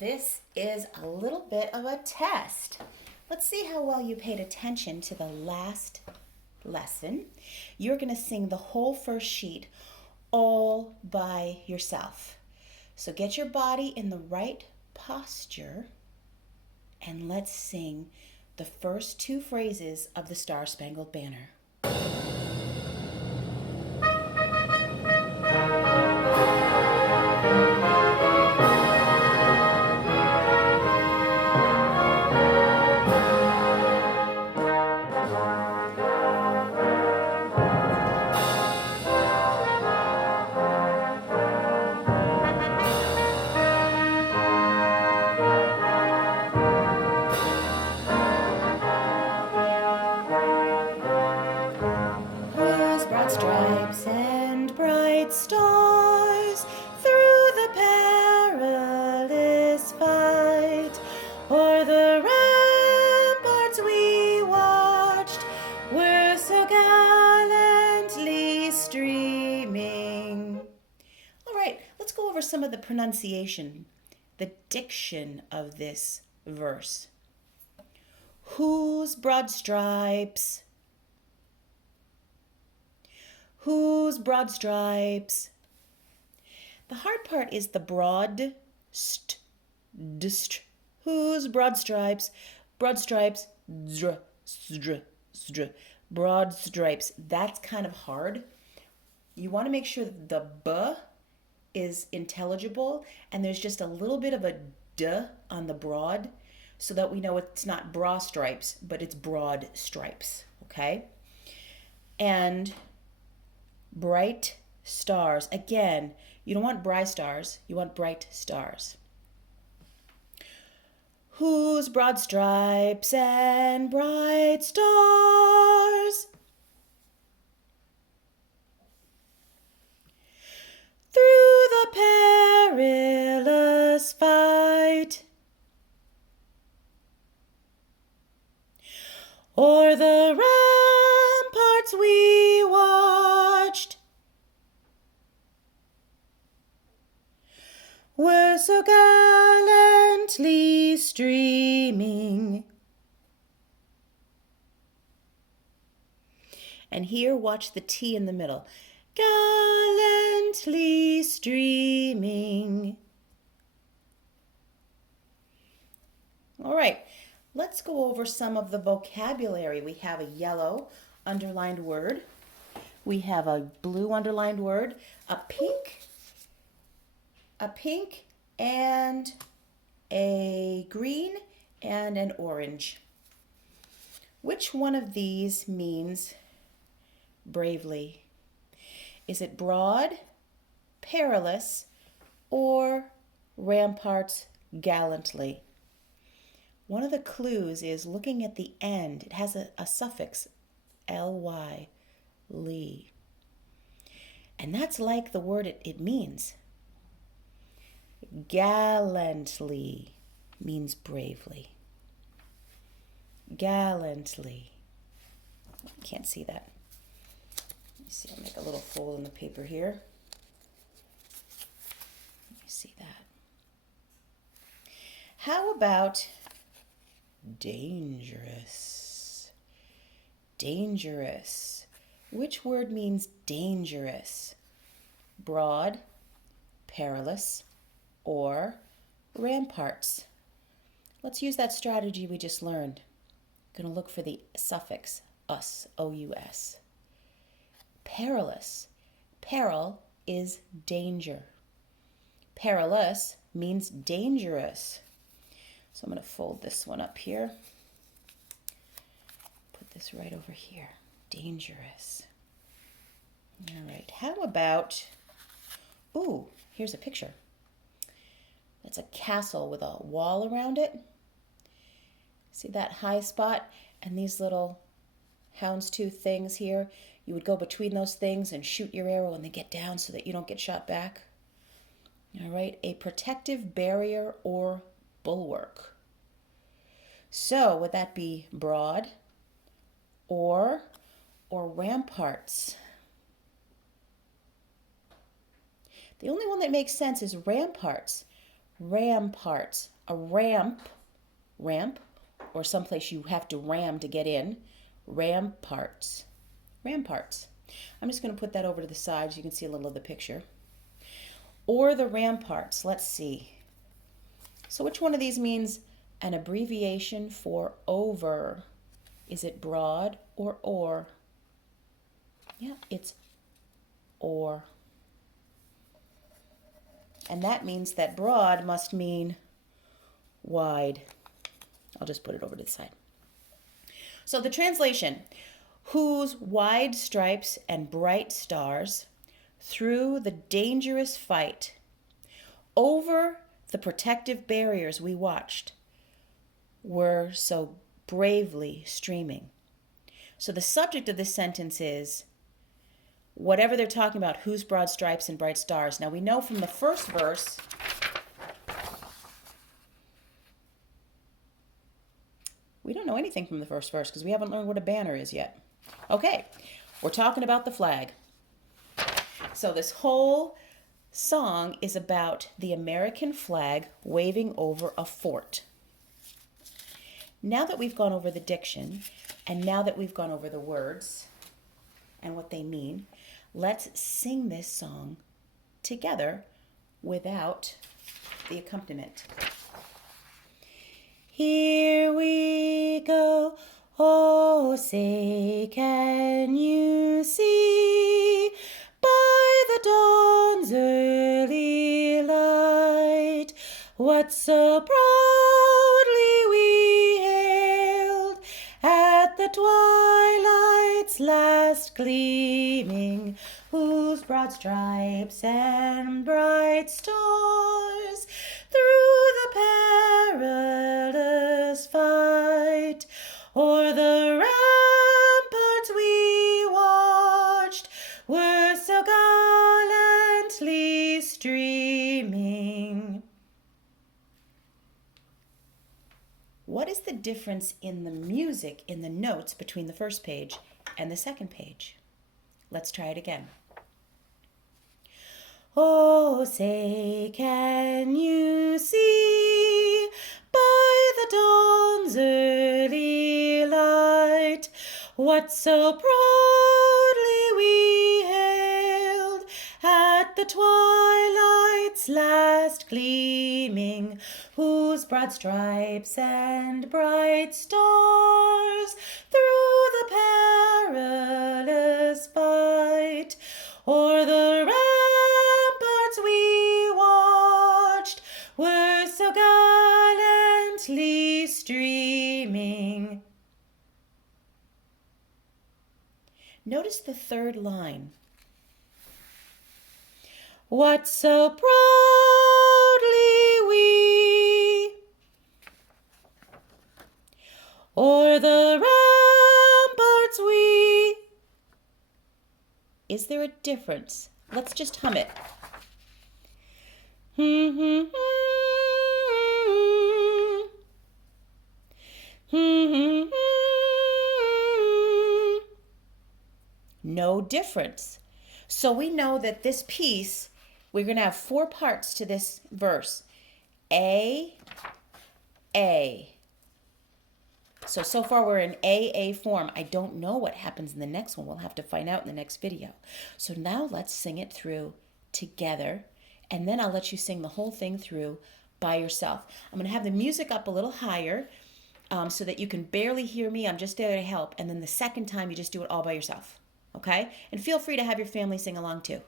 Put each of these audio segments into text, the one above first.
This is a little bit of a test. Let's see how well you paid attention to the last lesson. You're going to sing the whole first sheet all by yourself. So get your body in the right posture and let's sing the first two phrases of the Star-Spangled Banner. Stripes and bright stars through the perilous fight, o'er the ramparts we watched were so gallantly streaming. All right, let's go over some of the pronunciation, the diction of this verse. Whose broad stripes? Whose broad stripes? The hard part is the broad dst. Whose broad stripes? Broad stripes. Broad stripes. That's kind of hard. You want to make sure that the b is intelligible and there's just a little bit of a d on the broad so that we know it's not bra stripes, but it's broad stripes, okay? And bright stars. Again, you don't want bright stars, you want bright stars. Whose broad stripes and bright stars through the perilous fight, o'er the ramparts we watched were so gallantly streaming. And here, watch the T in the middle. Gallantly streaming. All right, let's go over some of the vocabulary. We have a yellow underlined word. We have a blue underlined word, a pink, and a green, and an orange. Which one of these means bravely? Is it broad, perilous, or ramparts gallantly? One of the clues is looking at the end. It has a suffix, ly, ly. And that's like the word it means. Gallantly means bravely. Gallantly. Can't see that. Let me see, I'll make a little fold in the paper here. Let me see that. How about dangerous? Dangerous. Which word means dangerous? Broad, perilous, or ramparts? Let's use that strategy we just learned. I'm going to look for the suffix, us, O-U-S. Perilous. Peril is danger. Perilous means dangerous. So I'm going to fold this one up here. Put this right over here. Dangerous. All right, how about, ooh, here's a picture. That's a castle with a wall around it. See that high spot and these little houndstooth things here? You would go between those things and shoot your arrow and then get down so that you don't get shot back. All right, a protective barrier or bulwark. So would that be broad or ramparts? The only one that makes sense is ramparts. ramparts. A ramp, or someplace you have to ram to get in. Ramparts. Ramparts. I'm just going to put that over to the side so you can see a little of the picture. Or the ramparts. Let's see. So which one of these means an abbreviation for over? Is it broad or or? Yeah, it's or. And that means that broad must mean wide. I'll just put it over to the side. So the translation, whose wide stripes and bright stars through the dangerous fight over the protective barriers we watched were so bravely streaming. So the subject of this sentence is whatever they're talking about, whose broad stripes and bright stars. Now we know from the first verse, we don't know anything from the first verse because we haven't learned what a banner is yet. Okay, we're talking about the flag. So this whole song is about the American flag waving over a fort. Now that we've gone over the diction, and now that we've gone over the words and what they mean, let's sing this song together without the accompaniment. Here we go, oh say can you see, by the dawn's early light, what so proudly we hailed at the twilight's last gleaming, whose broad stripes and bright stars through the perilous fight o'er the ramparts we watched were so gallantly streaming. What is the difference in the music, in the notes, between the first page and the second page? Let's try it again. Oh, say, can you see by the dawn's early light what so proudly we hailed at the twilight's last gleaming, whose broad stripes and bright stars through the perilous fight o'er the ramparts we watched were so gallantly streaming. Notice the third line. What so proudly we o'er the ramparts we. Is there a difference? Let's just hum it. No difference. So we know that this piece, we're going to have 4 parts to this verse. A. So far we're in A form. I don't know what happens in the next one. We'll have to find out in the next video. So now let's sing it through together, and then I'll let you sing the whole thing through by yourself. I'm going to have the music up a little higher so that you can barely hear me. I'm just there to help. And then the second time you just do it all by yourself. Okay? And feel free to have your family sing along too.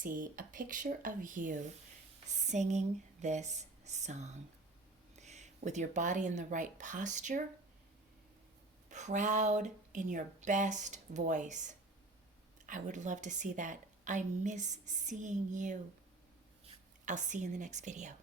see a picture of you singing this song with your body in the right posture, proud in your best voice. I would love to see that. I miss seeing you. I'll see you in the next video.